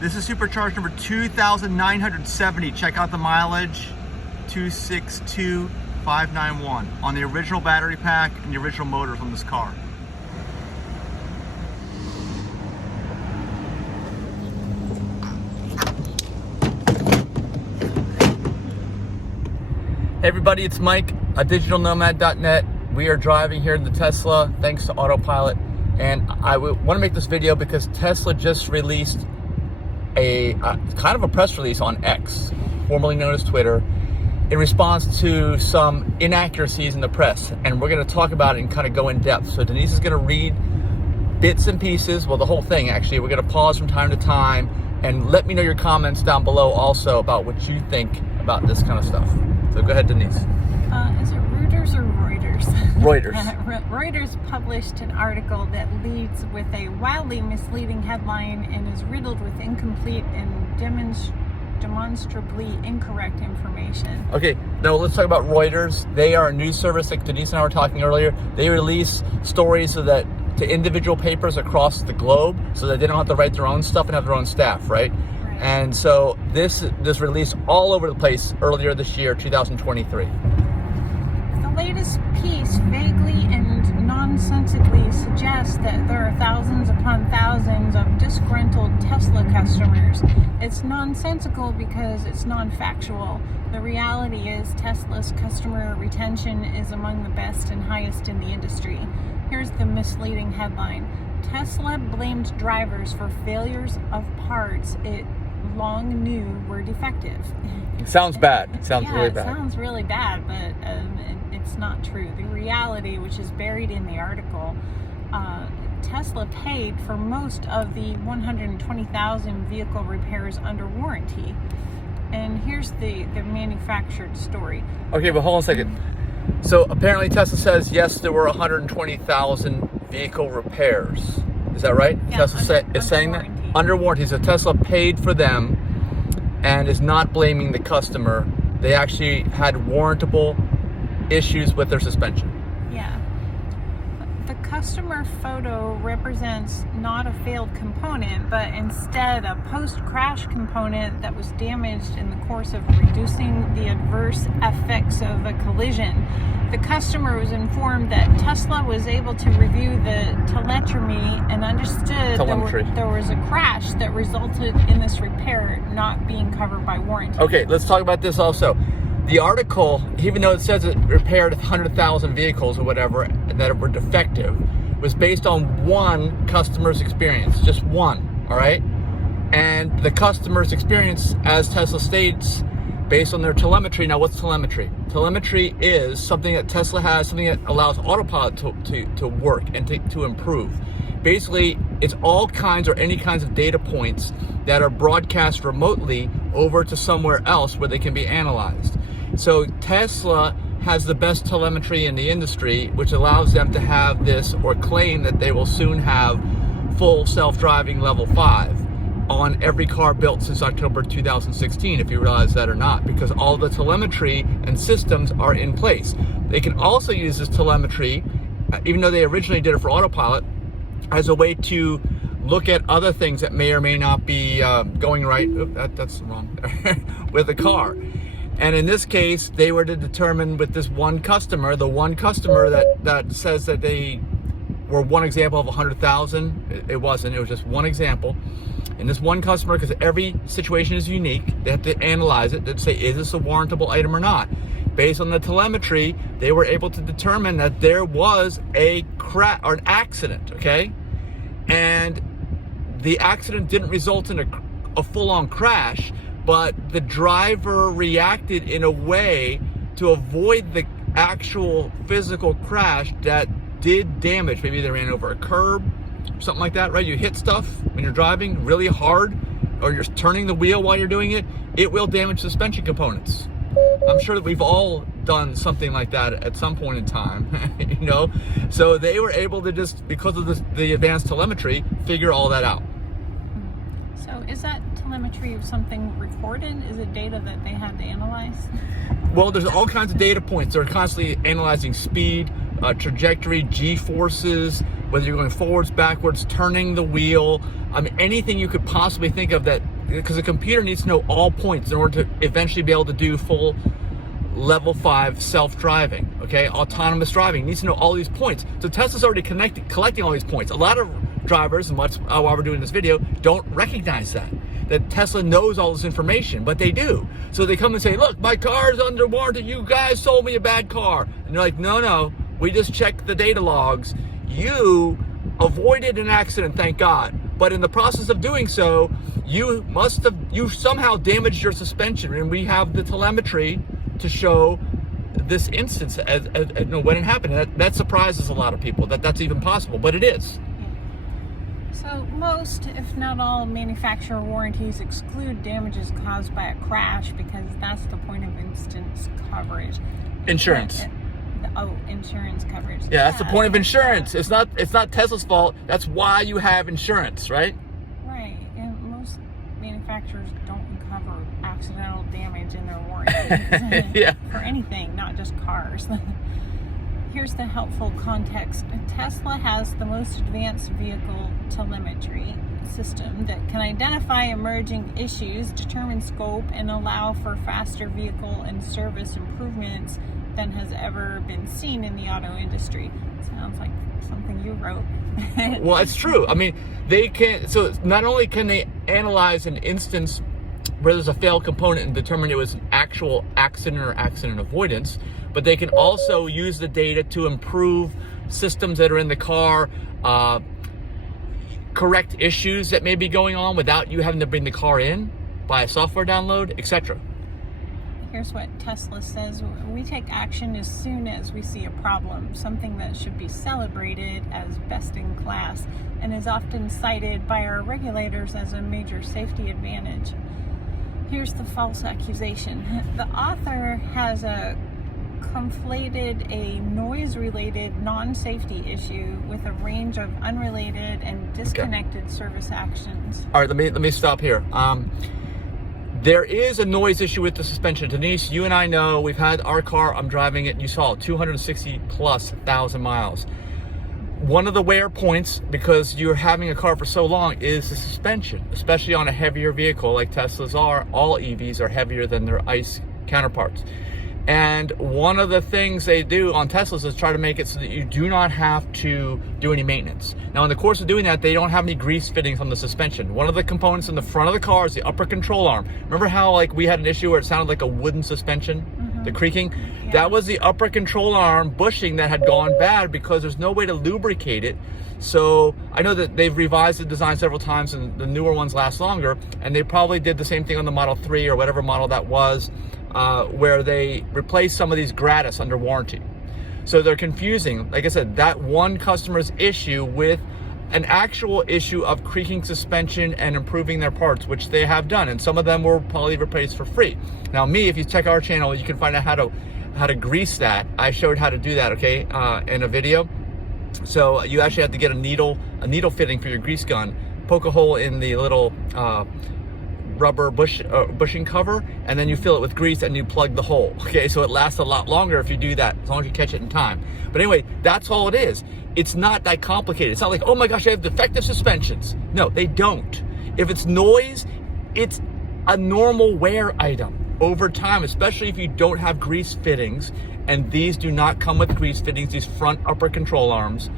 This is supercharged number 2,970. Check out the mileage, 262,591 on the original battery pack and the original motor from this car. Hey everybody, it's Mike, digitalnomad.net. We are driving here in the Tesla thanks to Autopilot, and I want to make this video because Tesla just released a kind of a press release on X, formerly known as Twitter, in response to some inaccuracies in the press, and we're going to talk about it and kind of go in depth. So Denise is going to read bits and pieces, well, the whole thing actually. We're going to pause from time to time and let me know your comments down below also about what you think about this kind of stuff. So go ahead, Denise. Is it Reuters or Reuters? Reuters. Reuters published an article that leads with a wildly misleading headline and is riddled with incomplete and demonstrably incorrect information. Okay, now let's talk about Reuters. They are a news service like Denise and I were talking earlier. They release stories so that to individual papers across the globe so that they don't have to write their own stuff and have their own staff, right? And so this released all over the place earlier this year, 2023. The latest piece vaguely and nonsensically suggests that there are thousands upon thousands of disgruntled Tesla customers. It's nonsensical because it's non-factual. The reality is Tesla's customer retention is among the best and highest in the industry. Here's the misleading headline. Tesla blamed drivers for failures of parts it long knew were defective. Sounds bad. It sounds really bad. It sounds really bad, but it's not true. The reality, which is buried in the article, Tesla paid for most of the 120,000 vehicle repairs under warranty. And here's the manufactured story. Okay, but hold on a second. So apparently Tesla says, yes, there were 120,000 vehicle repairs. Is that right? Yeah, Tesla is saying that? Under warranty. So Tesla paid for them and is not blaming the customer. They actually had warrantable issues with their suspension. Yeah. The customer photo represents not a failed component, but instead a post-crash component that was damaged in the course of reducing the adverse effects of a collision. The customer was informed that Tesla was able to review the telemetry and understood there was a crash that resulted in this repair not being covered by warranty. Okay, let's talk about this also. The article, even though it says it repaired 100,000 vehicles or whatever that were defective, was based on one customer's experience, just one, all right? And the customer's experience, as Tesla states, based on their telemetry. Now, what's telemetry? Telemetry is something that Tesla has, something that allows Autopilot to work and to improve. Basically, it's all kinds or any kinds of data points that are broadcast remotely over to somewhere else where they can be analyzed. So Tesla has the best telemetry in the industry, which allows them to have this, or claim that they will soon have, full self-driving level 5 on every car built since October 2016, if you realize that or not, because all the telemetry and systems are in place. They can also use this telemetry, even though they originally did it for Autopilot, as a way to look at other things that may or may not be going right. That's wrong. With the car. And in this case, they were to determine with this one customer, the one customer that says that they were one example of 100,000. It wasn't. It was just one example. And this one customer, because every situation is unique, they have to analyze it to say, is this a warrantable item or not? Based on the telemetry, they were able to determine that there was a crash or an accident, okay? And the accident didn't result in a full-on crash, but the driver reacted in a way to avoid the actual physical crash that did damage. Maybe they ran over a curb, something like that, right? You hit stuff when you're driving really hard, or you're turning the wheel while you're doing it, it will damage suspension components. I'm sure that we've all done something like that at some point in time, you know? So they were able to just, because of the advanced telemetry, figure all that out. So is that telemetry of something recorded? Is it data that they had to analyze? Well, there's all kinds of data points. They're constantly analyzing speed, trajectory, G-forces, whether you're going forwards, backwards, turning the wheel. I mean, anything you could possibly think of that, because a computer needs to know all points in order to eventually be able to do full level 5 self-driving, okay? Autonomous driving needs to know all these points. So Tesla's already collecting all these points. A lot of drivers, and while we're doing this video, don't recognize that Tesla knows all this information, but they do. So they come and say, look, my car's under warranty. You guys sold me a bad car. And you're like, no, we just checked the data logs. You avoided an accident, thank God. But in the process of doing so, you somehow damaged your suspension. And we have the telemetry to show this instance when it happened. That surprises a lot of people that that's even possible, but it is. So most, if not all, manufacturer warranties exclude damages caused by a crash because that's the point of instance coverage. Insurance. Insurance coverage. Yeah, that's the point of insurance. It's not Tesla's fault. That's why you have insurance, right? Right. And most manufacturers don't cover accidental damage in their warranties yeah. for anything, not just cars. Here's the helpful context. Tesla has the most advanced vehicle telemetry system that can identify emerging issues, determine scope, and allow for faster vehicle and service improvements than has ever been seen in the auto industry. Sounds like something you wrote. Well, it's true. I mean, they can, so not only can they analyze an instance where there's a failed component and determine it was an actual accident or accident avoidance, but they can also use the data to improve systems that are in the car, correct issues that may be going on without you having to bring the car in by a software download, etc. Here's what Tesla says. We take action as soon as we see a problem, something that should be celebrated as best in class and is often cited by our regulators as a major safety advantage. Here's the false accusation. The author has conflated a noise-related non-safety issue with a range of unrelated and disconnected service actions. All right, let me stop here. There is a noise issue with the suspension. Denise, you and I know, we've had our car, I'm driving it, and you saw it, 260,000+ miles. One of the wear points, because you're having a car for so long, is the suspension, especially on a heavier vehicle like Teslas are. All EVs are heavier than their ICE counterparts. And one of the things they do on Teslas is try to make it so that you do not have to do any maintenance. Now, in the course of doing that, they don't have any grease fittings on the suspension. One of the components in the front of the car is the upper control arm. Remember how we had an issue where it sounded like a wooden suspension? Mm-hmm. The creaking? Yeah. That was the upper control arm bushing that had gone bad because there's no way to lubricate it. So I know that they've revised the design several times and the newer ones last longer, and they probably did the same thing on the Model 3 or whatever model that was, where they replaced some of these gratis under warranty. So they're confusing, like I said, that one customer's issue with an actual issue of creaking suspension and improving their parts, which they have done, and some of them were probably replaced for free. Now, if you check our channel, you can find out how to grease that. I showed how to do that, okay, in a video. So you actually have to get a needle fitting for your grease gun, poke a hole in the little rubber bushing cover, and then you fill it with grease and you plug the hole. Okay, so it lasts a lot longer if you do that, as long as you catch it in time. But anyway, that's all it is. It's not that complicated. It's not like, oh my gosh, I have defective suspensions. No, they don't. If it's noise, it's a normal wear item over time, especially if you don't have grease fittings, and these do not come with grease fittings, these front upper control arms,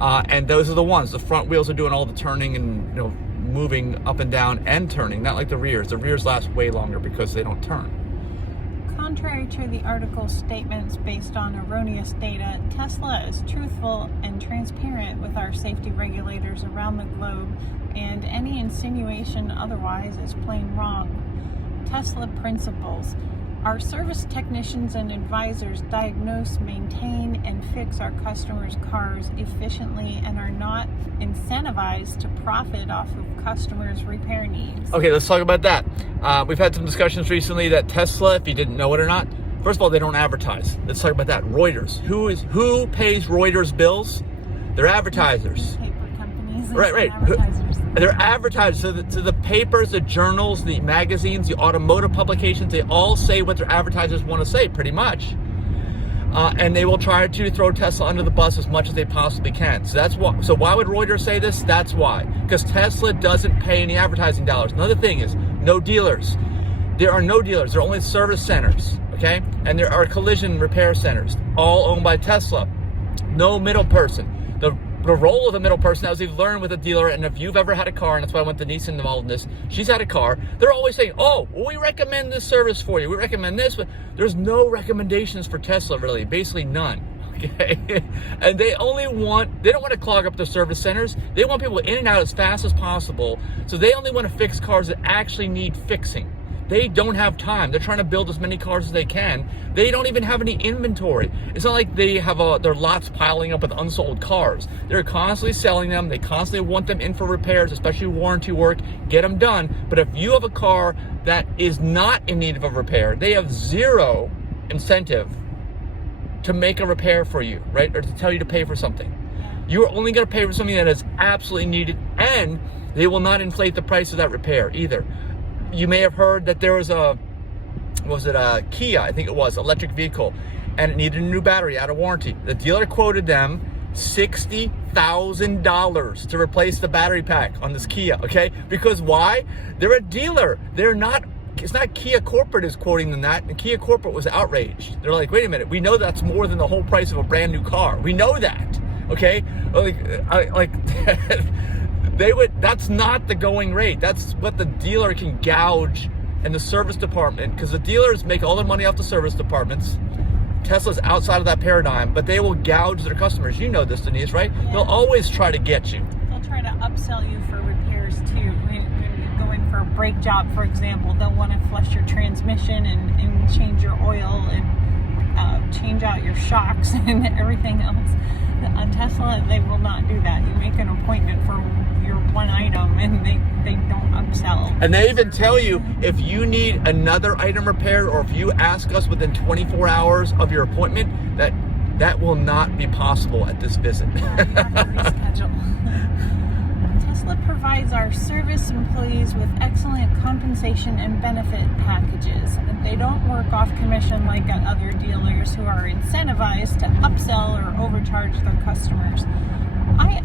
and those are the ones. The front wheels are doing all the turning and moving up and down and turning, not like the rears. The rears last way longer because they don't turn. Contrary to the article's statements based on erroneous data, Tesla is truthful and transparent with our safety regulators around the globe, and any insinuation otherwise is plain wrong. Tesla principles. Our service technicians and advisors diagnose, maintain, and fix our customers' cars efficiently and are not incentivized to profit off of customers' repair needs. Okay, let's talk about that. We've had some discussions recently that Tesla, if you didn't know it or not, first of all, they don't advertise. Let's talk about that. Reuters. Who pays Reuters bills? They're advertisers. Paper companies. Right. Advertisers. They're advertisers. So the papers, the journals, the magazines, the automotive publications, they all say what their advertisers want to say, pretty much. and they will try to throw Tesla under the bus as much as they possibly can. So that's why. So why would Reuters say this? That's why. Because Tesla doesn't pay any advertising dollars. Another thing is no dealers. There are no dealers. There are only service centers. Okay, and there are collision repair centers, all owned by Tesla. No middle person. The role of the middle person, as we've learned with a dealer, and if you've ever had a car, and that's why I want Denise involved in this, she's had a car, they're always saying, oh, well, we recommend this service for you, we recommend this, but there's no recommendations for Tesla, really, basically none, okay? And they don't want to clog up their service centers, they want people in and out as fast as possible, so they only want to fix cars that actually need fixing. They don't have time. They're trying to build as many cars as they can. They don't even have any inventory. It's not like they have their lots piling up with unsold cars. They're constantly selling them. They constantly want them in for repairs, especially warranty work. Get them done. But if you have a car that is not in need of a repair, they have zero incentive to make a repair for you, right? Or to tell you to pay for something. You're only going to pay for something that is absolutely needed, and they will not inflate the price of that repair either. You may have heard that there was a Kia, I think it was, electric vehicle, and it needed a new battery out of warranty. The dealer quoted them $60,000 to replace the battery pack on this Kia, okay? Because why? They're a dealer. It's not Kia Corporate is quoting them that, and Kia Corporate was outraged. They're like, wait a minute, we know that's more than the whole price of a brand new car. We know that, okay? That's not the going rate. That's what the dealer can gouge in the service department, because the dealers make all their money off the service departments. Tesla's outside of that paradigm, but they will gouge their customers. You know this, Denise, right? Yeah. They'll always try to get you. They'll try to upsell you for repairs too. When you go in for a brake job, for example, they'll want to flush your transmission and change your oil and change out your shocks and everything else. On Tesla, they will not do that. You make an appointment for your one item and they don't upsell. And they even tell you if you need another item repaired, or if you ask us within 24 hours of your appointment, that will not be possible at this visit. Yeah, you have to reschedule. Tesla provides our service employees with excellent compensation and benefit packages. They don't work off commission like at other dealers who are incentivized to upsell or overcharge their customers. I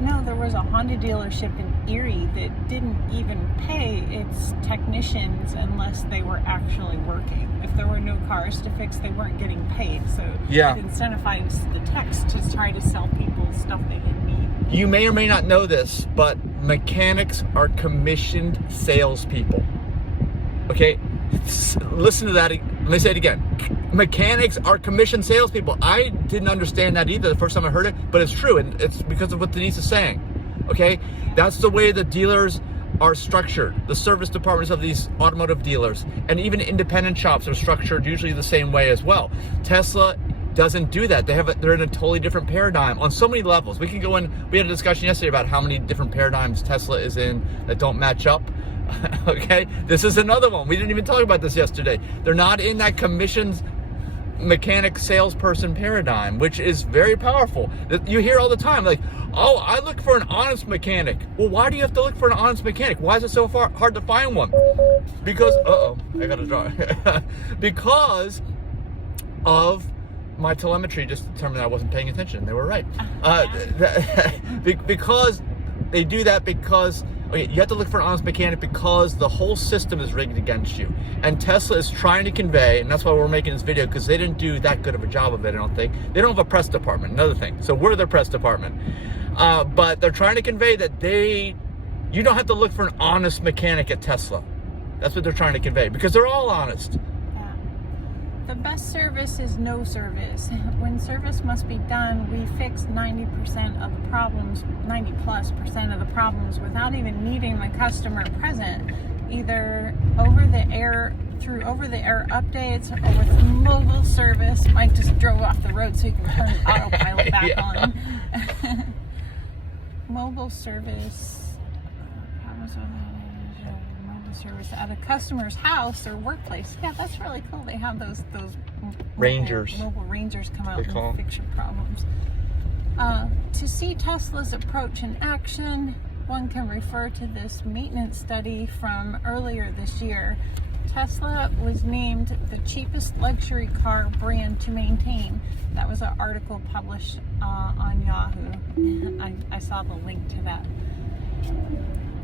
know there was a Honda dealership in Erie that didn't even pay its technicians unless they were actually working. If there were no cars to fix, they weren't getting paid. So yeah, it incentivized the techs to try to sell people stuff they didn't need. You may or may not know this, but mechanics are commissioned salespeople. Okay, listen to that. Let me say it again. Mechanics are commissioned salespeople. I didn't understand that either the first time I heard it, but it's true, and it's because of what Denise is saying. Okay, that's the way the dealers are structured. The service departments of these automotive dealers and even independent shops are structured usually the same way as well. Tesla doesn't do that. They're in a totally different paradigm on so many levels. We can go in. We had a discussion yesterday about how many different paradigms Tesla is in that don't match up. Okay, this is another one. We didn't even talk about this yesterday. They're not in that commissioned mechanic salesperson paradigm, which is very powerful. You hear all the time, like, oh, I look for an honest mechanic. Well, why do you have to look for an honest mechanic? Why is it so hard to find one? Because, I gotta draw. Because of my telemetry just determined I wasn't paying attention. They were right. Because they do that because, okay, you have to look for an honest mechanic because the whole system is rigged against you. And Tesla is trying to convey, and that's why we're making this video, because they didn't do that good of a job of it, I don't think. They don't have a press department, another thing. So we're their press department. But they're trying to convey that you don't have to look for an honest mechanic at Tesla. That's what they're trying to convey, because they're all honest. The best service is no service. When service must be done, we fix 90% of the problems, 90+% of the problems without even needing the customer present, either through over-the-air updates or with mobile service. Mike just drove off the road so you can turn the autopilot back on. Mobile service. Service at a customer's house or workplace. Yeah, that's really cool. They have those mobile rangers come out and fix your problems. To see Tesla's approach in action, one can refer to this maintenance study from earlier this year. Tesla was named the cheapest luxury car brand to maintain. That was an article published on Yahoo. I saw the link to that.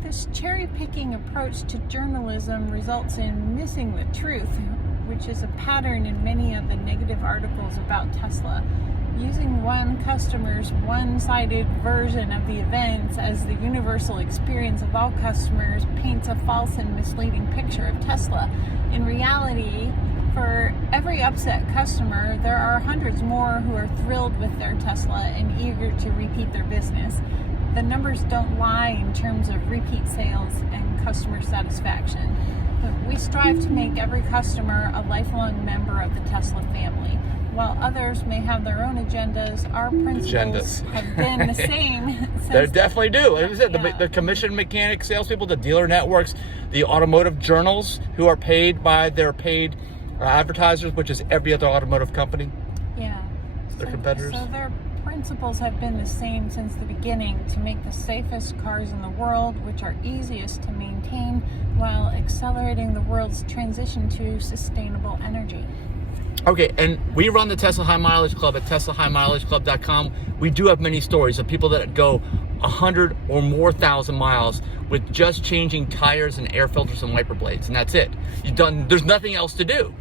This cherry-picking approach to journalism results in missing the truth, which is a pattern in many of the negative articles about Tesla. Using one customer's one-sided version of the events as the universal experience of all customers paints a false and misleading picture of Tesla. In reality, for every upset customer, there are hundreds more who are thrilled with their Tesla and eager to repeat their business. The numbers don't lie in terms of repeat sales and customer satisfaction. But we strive to make every customer a lifelong member of the Tesla family. While others may have their own agendas, our principles have been the same. They definitely do. Like I said, the commission mechanic salespeople, the dealer networks, the automotive journals who are paid by their paid advertisers, which is every other automotive company. Yeah. Their competitors. So their principles have been the same since the beginning: to make the safest cars in the world, which are easiest to maintain, while accelerating the world's transition to sustainable energy. Okay, and we run the Tesla High Mileage Club at teslahighmileageclub.com. We do have many stories of people that go 100 or more thousand miles with just changing tires and air filters and wiper blades, and that's it. There's nothing else to do.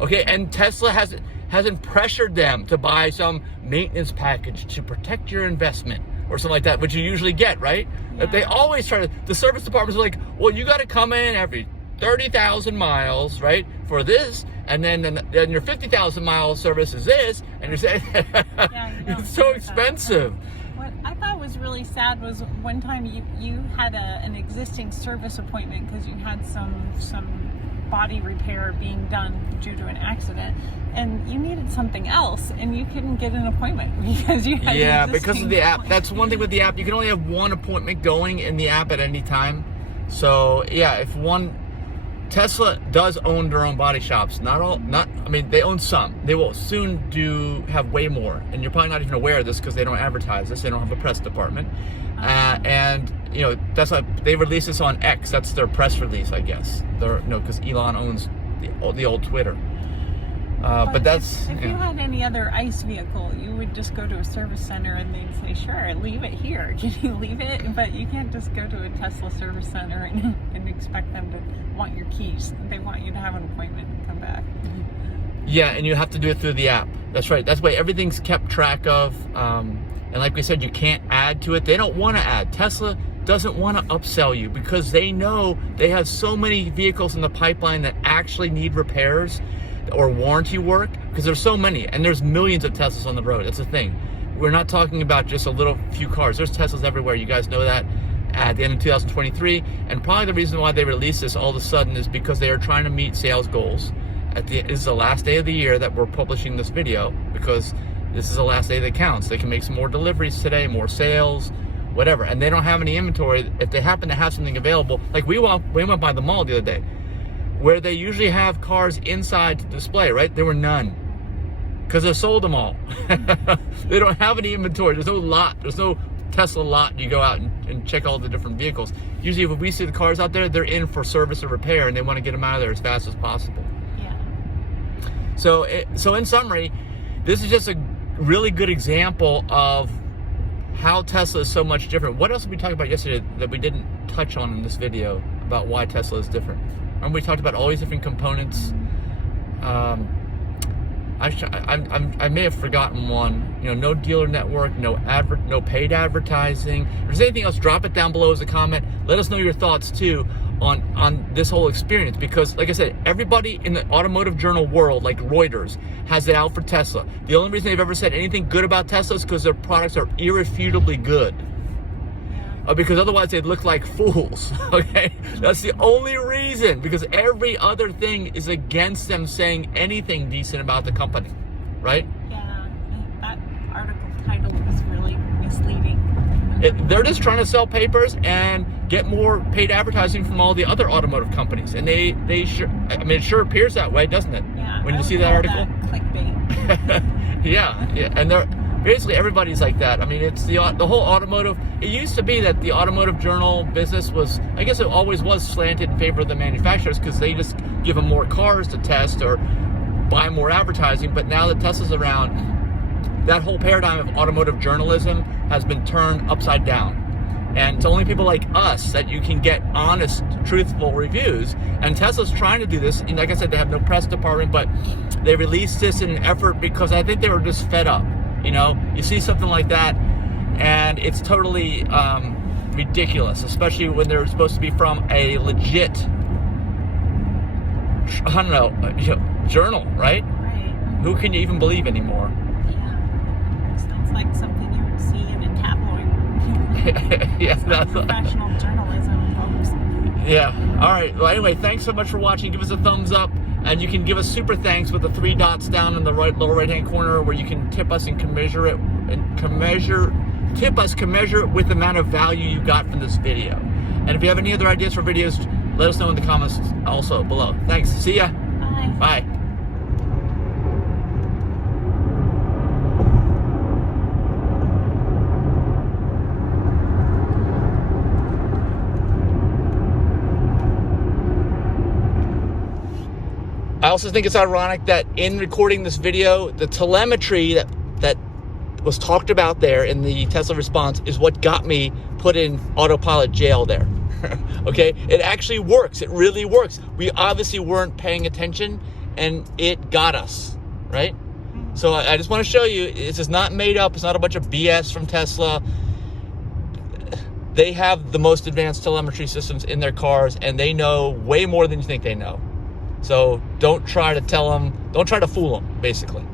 Okay, and Tesla hasn't pressured them to buy some maintenance package to protect your investment or something like that, which you usually get, right? Yeah. They always try to, the service departments are like, well, you got to come in every 30,000 miles, right, for this, and then your 50,000 mile service is this, and you're saying, it's so expensive. What I thought was really sad was one time you had an existing service appointment because you had some body repair being done due to an accident, and you needed something else, and you couldn't get an appointment because you had because of the app. That's one thing with the app. You can only have one appointment going in the app at any time. So Tesla does own their own body shops. They own some. They will soon have way more, and you're probably not even aware of this because they don't advertise this. They don't have a press department, and that's why they released this on X. That's their press release, I guess. Because Elon owns the old Twitter. But that's if you had any other ICE vehicle, you would just go to a service center and they'd say, sure, leave it here. Can you leave it? But you can't just go to a Tesla service center and expect them to want your keys. They want you to have an appointment and come back. Yeah, and you have to do it through the app. That's right. That's why everything's kept track of. And like we said, you can't add to it. They don't want to add. Tesla doesn't want to upsell you because they know they have so many vehicles in the pipeline that actually need repairs or warranty work, because there's so many, and there's millions of Teslas on the road. That's the thing. We're not talking about just a few cars. There's Teslas everywhere. You guys know that. At the end of 2023, and probably the reason why they released this all of a sudden is because they are trying to meet sales goals. This is the last day of the year that we're publishing this video, because this is the last day that counts. They can make some more deliveries today, more sales, whatever, and they don't have any inventory. If they happen to have something available, like we went by the mall the other day, where they usually have cars inside to display, right? There were none, because they sold them all. They don't have any inventory. There's no lot. There's no Tesla lot. You go out and check all the different vehicles. Usually if we see the cars out there, they're in for service or repair, and they want to get them out of there as fast as possible. Yeah. So in summary, this is just a really good example of how Tesla is so much different. What else did we talk about yesterday that we didn't touch on in this video about why Tesla is different? Remember we talked about all these different components. I may have forgotten one. No dealer network, no paid advertising. If there's anything else, drop it down below as a comment. Let us know your thoughts too on this whole experience, because like I said, everybody in the automotive journal world, like Reuters, has it out for Tesla. The only reason they've ever said anything good about Tesla is because their products are irrefutably good. Because otherwise they'd look like fools, okay? That's the only reason, because every other thing is against them saying anything decent about the company, right? Yeah, that article title was really misleading. They're just trying to sell papers and get more paid advertising from all the other automotive companies, and it sure appears that way, doesn't it? Yeah. When you see that article? Clickbait. yeah, and basically everybody's like that. I mean, it's the whole automotive. It used to be that the automotive journal business was, I guess it always was slanted in favor of the manufacturers because they just give them more cars to test or buy more advertising. But now that Tesla's around, that whole paradigm of automotive journalism has been turned upside down. And it's only people like us that you can get honest, truthful reviews. And Tesla's trying to do this. And like I said, they have no press department, but they released this in an effort because I think they were just fed up. You know, you see something like that, and it's totally ridiculous, especially when they're supposed to be from a legit, I don't know, journal, right? Right. Who can you even believe anymore? Yeah. Sounds like something you would see in a tabloid. Yeah, that's professional journalism, folks. Yeah. All right. Well, anyway, thanks so much for watching. Give us a thumbs up, and you can give us super thanks with the 3 dots down in the lower right-hand corner, where you can tip us and commensurate with the amount of value you got from this video. And if you have any other ideas for videos, let us know in the comments also below. Thanks. See ya. Bye. Bye. I also think it's ironic that in recording this video, the telemetry that was talked about there in the Tesla response is what got me put in autopilot jail there. Okay, it actually works. It really works. We obviously weren't paying attention, and it got us, right? So I just want to show you, this is not made up. It's not a bunch of BS from Tesla. They have the most advanced telemetry systems in their cars, and they know way more than you think they know. So don't try to fool them, basically.